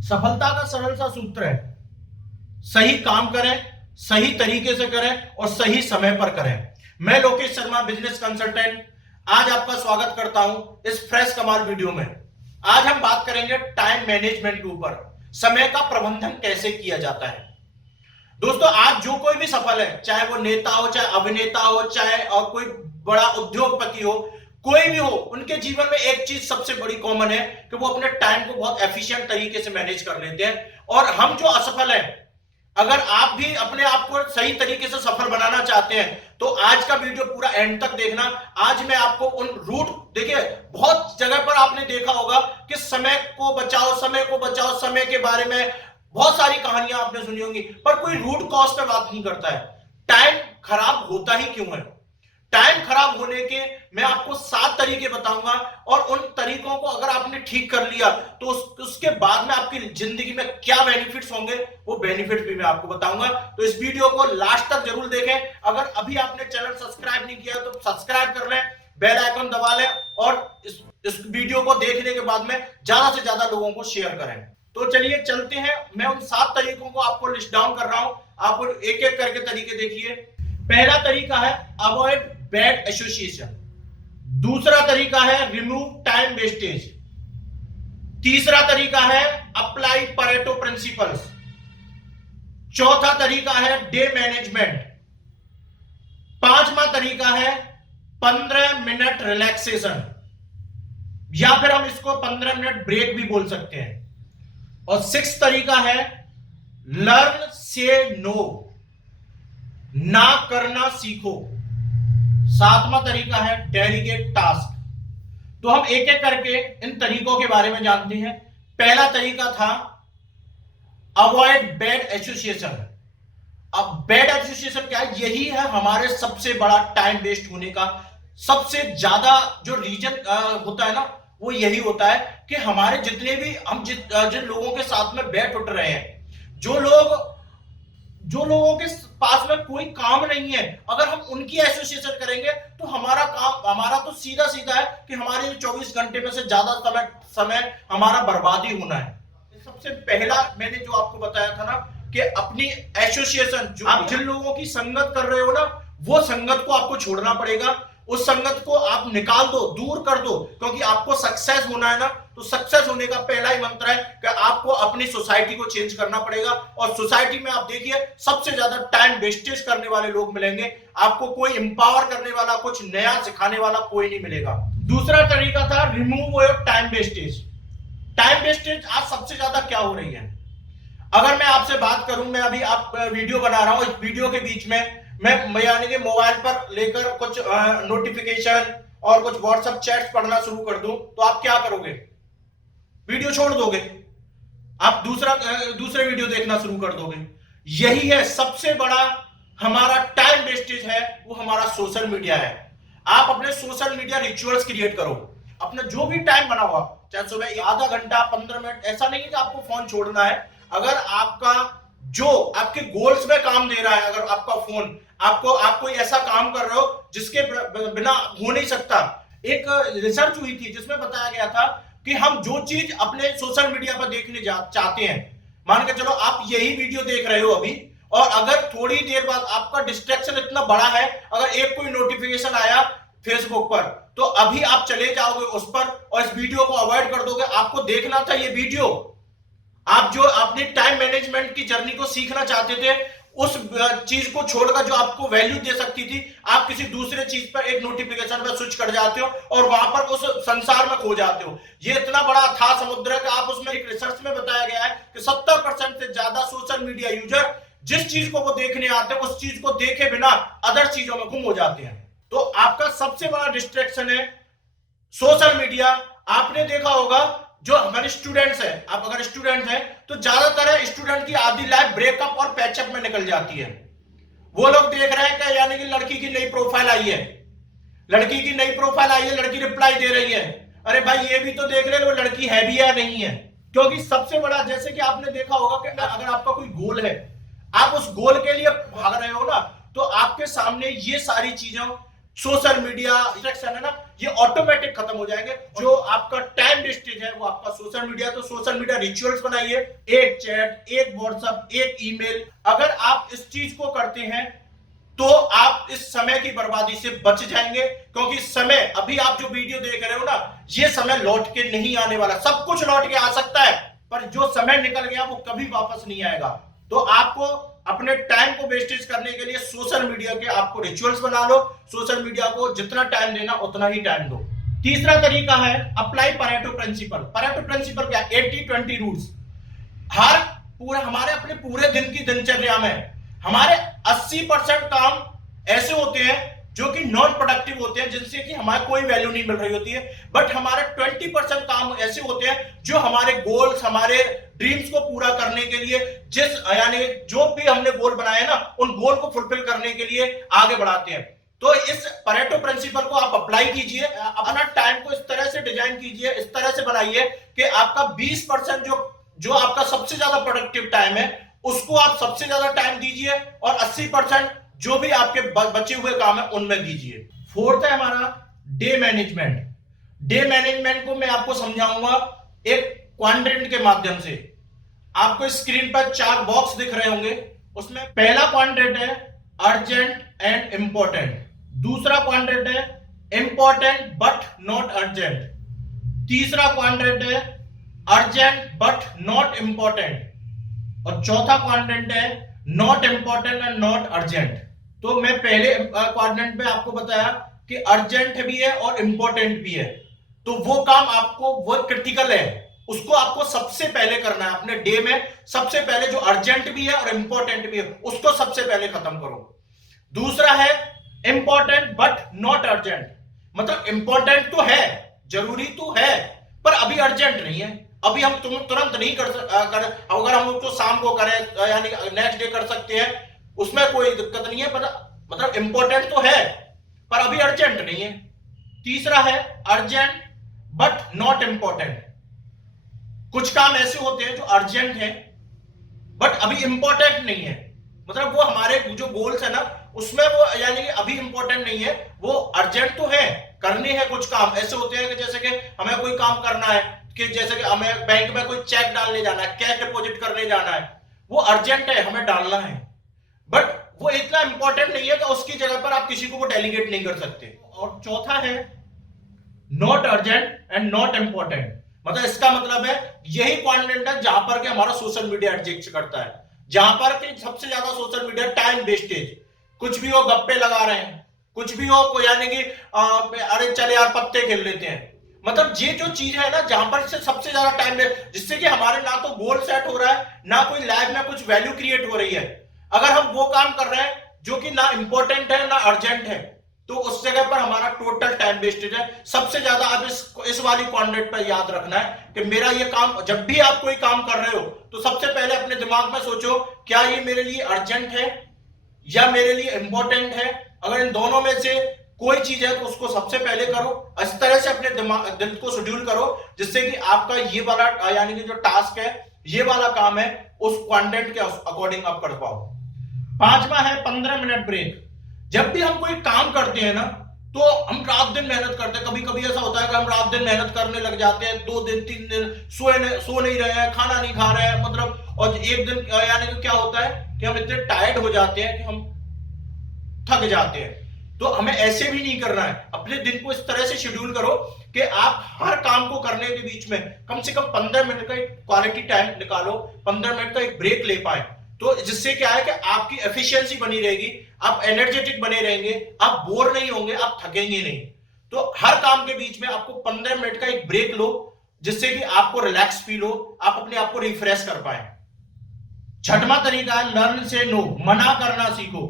सफलता का सरल सा सूत्र है, सही काम करें, सही तरीके से करें और सही समय पर करें। मैं लोकेश शर्मा, बिजनेस कंसल्टेंट, आज आपका स्वागत करता हूं इस फ्रेश कमाल वीडियो में। आज हम बात करेंगे टाइम मैनेजमेंट के ऊपर, समय का प्रबंधन कैसे किया जाता है। दोस्तों, आज जो कोई भी सफल है, चाहे वो नेता हो, चाहे अभिनेता हो, चाहे और कोई बड़ा उद्योगपति हो, कोई भी हो, उनके जीवन में एक चीज सबसे बड़ी कॉमन है कि वो अपने टाइम को बहुत एफिशिएंट तरीके से मैनेज कर लेते हैं। और हम जो असफल हैं, अगर आप भी अपने आप को सही तरीके से सफल बनाना चाहते हैं तो आज का वीडियो पूरा एंड तक देखना। आज मैं आपको उन रूट, देखिए बहुत जगह पर आपने देखा होगा कि समय को बचाओ, समय को बचाओ, समय के बारे में बहुत सारी कहानियां आपने सुनी होंगी, पर कोई रूट कॉज पे बात नहीं करता है। टाइम खराब होता ही क्यों है? टाइम खराब होने के मैं आपको 7 तरीके बताऊंगा, और उन तरीकों को अगर आपने ठीक कर लिया तो उसके बाद में आपकी जिंदगी में क्या बेनिफिट्स होंगे, वो बेनिफिट्स भी मैं आपको बताऊंगा। तो इस वीडियो को लास्ट तक जरूर देखें। अगर अभी आपने चैनल सब्सक्राइब नहीं किया तो सब्सक्राइब कर लें, बेल आइकन दबा लें और इस वीडियो को देखने के बाद में ज्यादा से ज्यादा लोगों को शेयर करें। तो चलिए चलते हैं। मैं उन 7 तरीकों को आपको लिस्ट डाउन कर रहा हूं, आप एक एक करके तरीके देखिए। पहला तरीका है अवॉइड बैड एसोसिएशन। दूसरा तरीका है रिमूव टाइम वेस्टेज। तीसरा तरीका है अप्लाई परेटो प्रिंसिपल्स। चौथा तरीका है डे मैनेजमेंट। पांचवा तरीका है 15 मिनट रिलैक्सेशन, या फिर हम इसको 15 मिनट ब्रेक भी बोल सकते हैं। और 6 तरीका है लर्न से नो, ना करना सीखो। 7वां तरीका है डेलीगेट टास्क। तो हम एक एक करके इन तरीकों के बारे में जानते हैं। पहला तरीका था अवॉइड बैड एसोसिएशन। अब बैड एसोसिएशन क्या है? यही है हमारे सबसे बड़ा टाइम वेस्ट होने का सबसे ज्यादा जो रीजन होता है ना, वो यही होता है कि हमारे जितने भी हम जिन लोगों के साथ में बैठ उठ रहे हैं, जो लोगों के पास में कोई काम नहीं है, अगर हम उनकी एसोसिएशन करेंगे तो हमारा तो सीधा सीधा है कि हमारे 24 घंटे में से ज्यादा समय हमारा बर्बाद ही होना है। सबसे पहला मैंने जो आपको बताया था ना कि अपनी एसोसिएशन, जो आप जिन लोगों की संगत कर रहे हो ना, वो संगत को आपको छोड़ना पड़ेगा। उस संगत को आप निकाल दो, दूर कर दो, क्योंकि आपको सक्सेस होना है ना। तो सक्सेस होने का पहला ही मंत्र है कि आपको अपनी सोसाइटी को चेंज करना पड़ेगा। और सोसाइटी में आप देखिए सबसे ज्यादा टाइम वेस्टेज करने वाले लोग मिलेंगे, आपको कोई इंपावर करने वाला, कुछ नया सिखाने वाला कोई नहीं मिलेगा। दूसरा तरीका था remove your time wastage. Time wastage आज सबसे ज्यादा क्या हो रही है? अगर मैं आपसे बात करूं, मैं अभी आप वीडियो बना रहा हूं, इस वीडियो के बीच में मैं यानी कि मोबाइल पर लेकर कुछ नोटिफिकेशन और कुछ व्हाट्सएप चैट्स पढ़ना शुरू कर दूं, तो आप क्या करोगे? वीडियो छोड़ दोगे, आप दूसरे वीडियो देखना शुरू कर दोगे। यही है सबसे बड़ा हमारा टाइम वेस्टेज है, वो हमारा सोशल मीडिया है। आप अपने सोशल मीडिया रिचुअल्स क्रिएट करो। अपना जो भी टाइम बना हुआ, चाहे सुबह आधा घंटा, 15 मिनट, ऐसा नहीं है कि आपको फोन छोड़ना है। अगर आपका जो आपके गोल्स में काम दे रहा है, अगर आपका फोन आप कोई ऐसा काम कर रहे हो जिसके बिना हो नहीं सकता। एक रिसर्च हुई थी जिसमें बताया गया था कि हम जो चीज अपने सोशल मीडिया पर देखने चाहते हैं, मान के चलो आप यही वीडियो देख रहे हो अभी, और अगर थोड़ी देर बाद आपका डिस्ट्रैक्शन इतना बड़ा है, अगर एक कोई नोटिफिकेशन आया फेसबुक पर, तो अभी आप चले जाओगे उस पर और इस वीडियो को अवॉइड कर दोगे। आपको देखना था ये वीडियो, आप जो अपने टाइम मैनेजमेंट की जर्नी को सीखना चाहते थे, उस चीज को छोड़कर जो आपको वैल्यू दे सकती थी, आप किसी दूसरे चीज पर एक नोटिफिकेशन पर स्विच कर जाते हो और वहां पर उस संसार में खो जाते हो। ये इतना बड़ा अथाह समुद्र है कि आप उसमें, एक रिसर्च में बताया गया है कि 70% से ज्यादा सोशल मीडिया यूजर जिस चीज को वो देखने आते हैं, उस चीज को देखे बिना अदर चीजों में गुम हो जाते हैं। तो आपका सबसे बड़ा डिस्ट्रैक्शन है सोशल मीडिया। आपने देखा होगा जो हमारे स्टूडेंट्स हैं, आप अगर स्टूडेंट हैं तो ज्यादातर स्टूडेंट की आधी लाइफ ब्रेकअप और पैचअप में निकल जाती है। वो लोग देख रहे हैं कि यानी कि लड़की की नई प्रोफाइल आई है, लड़की की नई प्रोफाइल आई है, लड़की रिप्लाई दे रही है। अरे भाई ये भी तो देख ले वो लड़की है भी या नहीं है। क्योंकि सबसे बड़ा, जैसे कि आपने देखा होगा कि अगर आपका कोई गोल है, आप उस गोल के लिए भाग रहे हो ना, तो आपके सामने ये सारी चीजों सोशल मीडिया डिस्ट्रैक्शन है ना, ये ऑटोमेटिक खत्म हो जाएंगे। जो आपका टाइम वेस्टेज है वो आपका सोशल मीडिया, तो सोशल मीडिया रिचुअल्स बनाइए, एक चैट, एक व्हाट्सएप, एक ईमेल। अगर आप इस चीज को करते हैं तो आप इस समय की बर्बादी से बच जाएंगे, क्योंकि समय, अभी आप जो वीडियो देख रहे हो ना, ये समय लौट के नहीं आने वाला। सब कुछ लौट के आ सकता है, पर जो समय निकल गया वो कभी वापस नहीं आएगा। तो आपको अपने टाइम को वेस्टेज करने के लिए सोशल मीडिया के आपको रिचुअल्स बना लो। सोशल मीडिया को जितना टाइम देना उतना ही टाइम दो। तीसरा तरीका है apply Pareto principle. Pareto principle क्या? 80-20 रूल्स। हमारे अपने पूरे दिन की दिनचर्या में हमारे 80% काम ऐसे होते हैं जो कि नॉन प्रोडक्टिव होते हैं, जिनसे कि हमारे कोई वैल्यू नहीं मिल रही होती है। बट हमारे 20% काम ऐसे होते हैं जो हमारे गोल्स, हमारे ड्रीम्स को पूरा करने के लिए, यानी जो भी हमने गोल बनाए ना, उन गोल को फुलफिल करने के लिए आगे बढ़ाते हैं। तो इस परेटो प्रिंसिपल को आप अप्लाई कीजिए, अपना टाइम को इस तरह से डिजाइन कीजिए, इस तरह से बनाइए कि आपका 20% जो आपका सबसे ज्यादा प्रोडक्टिव टाइम है उसको आप सबसे ज्यादा टाइम दीजिए, और 80% जो भी आपके बचे हुए काम है उनमें दीजिए। फोर्थ है हमारा डे मैनेजमेंट। डे मैनेजमेंट को मैं आपको समझाऊंगा एक क्वाड्रेंट के माध्यम से। आपको स्क्रीन पर 4 बॉक्स दिख रहे होंगे, उसमें पहला क्वाड्रेंट है अर्जेंट एंड इंपॉर्टेंट, दूसरा क्वाड्रेंट है इंपॉर्टेंट बट नॉट अर्जेंट, तीसरा क्वाड्रेंट है अर्जेंट बट नॉट इंपॉर्टेंट, और चौथा क्वाड्रेंट है not important and not urgent. तो मैं पहले क्वाड्रेंट पे आपको बताया कि अर्जेंट भी है और इंपॉर्टेंट भी है, तो वो काम आपको, वो क्रिटिकल है, उसको आपको सबसे पहले करना है अपने डे में। सबसे पहले जो अर्जेंट भी है और इंपॉर्टेंट भी है उसको सबसे पहले खत्म करो। दूसरा है इंपॉर्टेंट बट नॉट अर्जेंट, मतलब इंपॉर्टेंट तो है, जरूरी तो है, पर अभी अर्जेंट नहीं है। अभी हम तुरंत नहीं अगर हम उसको शाम को करें, यानी नेक्स्ट डे कर सकते हैं, उसमें कोई दिक्कत नहीं है, मतलब इंपॉर्टेंट तो है पर अभी अर्जेंट नहीं है। तीसरा है अर्जेंट बट नॉट इंपॉर्टेंट। कुछ काम ऐसे होते हैं जो अर्जेंट है बट अभी इंपॉर्टेंट नहीं है, मतलब वो हमारे जो गोल्स है ना उसमें वो, यानी कि अभी इंपॉर्टेंट नहीं है, वो अर्जेंट तो है, करने हैं कुछ काम। ऐसे होते हैं कि जैसे कि हमें कोई काम करना है, कि जैसे कि हमें बैंक में कोई चेक डालने जाना है, कैश डिपॉजिट करने जाना है, वो अर्जेंट है, हमें डालना है, बट वो इतना इंपॉर्टेंट नहीं है कि उसकी जगह पर आप किसी को वो डेलीगेट नहीं कर सकते। और चौथा है not urgent and not important, मतलब इसका मतलब है यही क्वाड्रेंट है जहां पर कि हमारा सोशल मीडिया एग्जिस्ट करता है, जहां पर कि सबसे ज्यादा सोशल मीडिया टाइम वेस्टेज, कुछ भी हो गप्पे लगा रहे हैं, कुछ भी हो, यानी कि अरे चले यार पत्ते खेल लेते हैं, मतलब ये जो चीज है ना जहां पर इससे सबसे ज्यादा टाइम, जिससे कि हमारे ना तो गोल सेट हो रहा है, ना कोई लाइफ में कुछ वैल्यू क्रिएट हो रही है। अगर हम वो काम कर रहे हैं जो कि ना इंपॉर्टेंट है ना अर्जेंट है, तो उस जगह पर हमारा टोटल टाइम वेस्टेज है। सबसे ज्यादा अब इस वाली क्वाड्रेंट पर याद रखना है कि मेरा ये काम, जब भी आप कोई काम कर रहे हो तो सबसे पहले अपने दिमाग में सोचो क्या ये मेरे लिए अर्जेंट है या मेरे लिए इंपॉर्टेंट है। अगर इन दोनों में से कोई चीज है तो उसको सबसे पहले करो। इस तरह से अपने दिल को शेड्यूल करो जिससे कि आपका ये वाला, यानी कि जो टास्क है, ये वाला काम है, उस क्वाड्रेंट के अकॉर्डिंग आप कर पाओ। पांचवा है 15 मिनट ब्रेक। जब भी हम कोई काम करते हैं ना तो हम रात दिन मेहनत करते हैं। कभी कभी ऐसा होता है कि हम रात दिन मेहनत करने लग जाते हैं, 2 दिन 3 दिन सो नहीं रहे हैं, खाना नहीं खा रहे हैं, मतलब, और एक दिन यानी कि क्या होता है कि हम इतने टायर्ड हो जाते हैं कि हम थक जाते हैं। तो हमें ऐसे भी नहीं करना है। अपने दिन को इस तरह से शेड्यूल करो कि आप हर काम को करने के बीच में कम से कम 15 मिनट का एक क्वालिटी टाइम निकालो, 15 मिनट का एक ब्रेक ले पाए, तो जिससे क्या है कि आपकी एफिशिएंसी बनी रहेगी, आप एनर्जेटिक बने रहेंगे, आप बोर नहीं होंगे, आप थकेंगे नहीं। तो हर काम के बीच में आपको 15 मिनट का एक ब्रेक लो जिससे कि आपको रिलैक्स फील हो, आप अपने आप को रिफ्रेश कर पाए। छठवां तरीका है लर्न से नो, मना करना सीखो।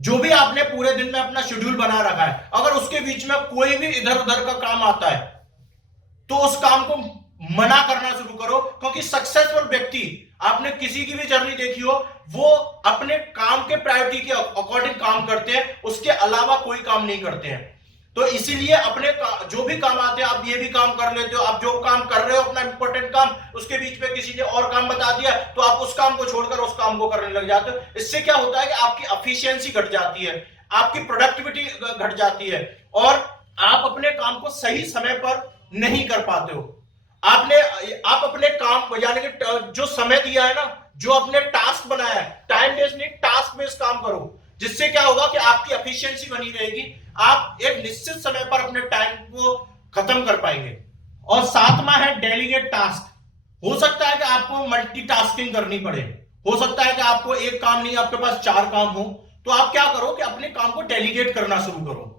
जो भी आपने पूरे दिन में अपना शेड्यूल बना रखा है, अगर उसके बीच में कोई भी इधर उधर का काम आता है तो उस काम को मना करना शुरू करो, क्योंकि सक्सेसफुल व्यक्ति, आपने किसी की भी जर्नी देखी हो, वो अपने काम के प्रायोरिटी के अकॉर्डिंग काम करते हैं, उसके अलावा कोई काम नहीं करते हैं। तो इसीलिए अपने जो भी काम आते हैं आप ये भी काम कर लेते हो। आप जो काम कर रहे हो अपना इंपॉर्टेंट काम, उसके बीच में किसी ने और काम बता दिया तो आप उस काम को छोड़कर उस काम को करने लग जाते हो। इससे क्या होता है कि आपकी एफिशिएंसी घट जाती है, आपकी प्रोडक्टिविटी घट जाती है और आप अपने काम को सही समय पर नहीं कर पाते हो। आप अपने काम यानी कि जो समय दिया है ना, जो अपने टास्क बनाया है, टाइम बेस्ड नहीं टास्क बेस्ड काम करो, जिससे क्या होगा कि आपकी एफिशिएंसी बनी रहेगी, आप एक निश्चित समय पर अपने टाइम को खत्म कर पाएंगे। और सातवां है डेलीगेट टास्क। हो सकता है कि आपको मल्टीटास्किंग करनी पड़े, हो सकता है कि आपको एक काम नहीं, आपके पास 4 काम हो, तो आप क्या करो कि अपने काम को डेलीगेट करना शुरू करो।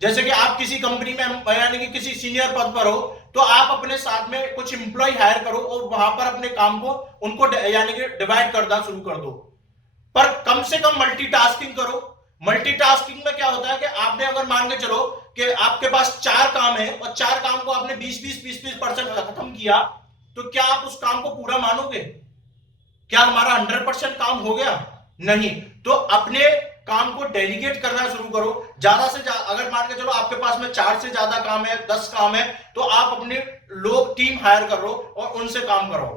जैसे कि आप किसी कंपनी में यानी कि किसी सीनियर पद पर हो, तो आप अपने साथ में कुछ एम्प्लॉय हायर करो और वहां पर अपने काम को उनको यानी कि डिवाइड करना शुरू कर दो। पर कम से कम मल्टीटास्किंग करो। मल्टीटास्किंग में क्या होता है कि आपने अगर मान के चलो कि आपके पास 4 काम है और 4 काम को आपने 20-20 खत्म किया, तो क्या आप उस काम को पूरा मानोगे? क्या हमारा 100% काम हो गया? नहीं। तो अपने काम को डेलीगेट करना शुरू करो। ज्यादा से ज्यादा अगर मान के चलो आपके पास में 4 से ज्यादा काम है, 10 काम है, तो आप अपने लोग टीम हायर करो और उनसे काम कराओ।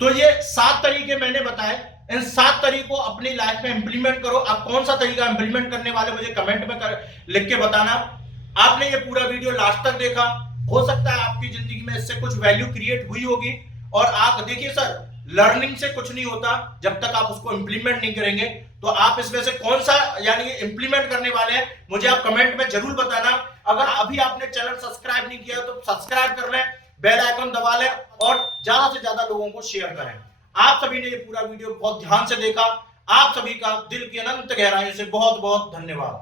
तो ये 7 तरीके मैंने बताए, इन 7 तरीकों को अपनी लाइफ में इंप्लीमेंट करो। आप कौन सा तरीका इंप्लीमेंट करने वाले मुझे कमेंट में लिख के बताना। आपने ये पूरा वीडियो लास्ट तक देखा, हो सकता है आपकी जिंदगी में इससे कुछ वैल्यू क्रिएट हुई होगी। और आप देखिए सर, लर्निंग से कुछ नहीं होता जब तक आप उसको इंप्लीमेंट नहीं करेंगे। तो आप इसमें से कौन सा यानी इंप्लीमेंट करने वाले हैं, मुझे आप कमेंट में जरूर बताना। अगर अभी आपने चैनल सब्सक्राइब नहीं किया तो सब्सक्राइब कर लें, बेल आइकन दबा लें और ज्यादा से ज्यादा लोगों को शेयर करें। आप सभी ने ये पूरा वीडियो बहुत ध्यान से देखा। आप सभी का दिल की अनंत गहराइयों से बहुत बहुत धन्यवाद।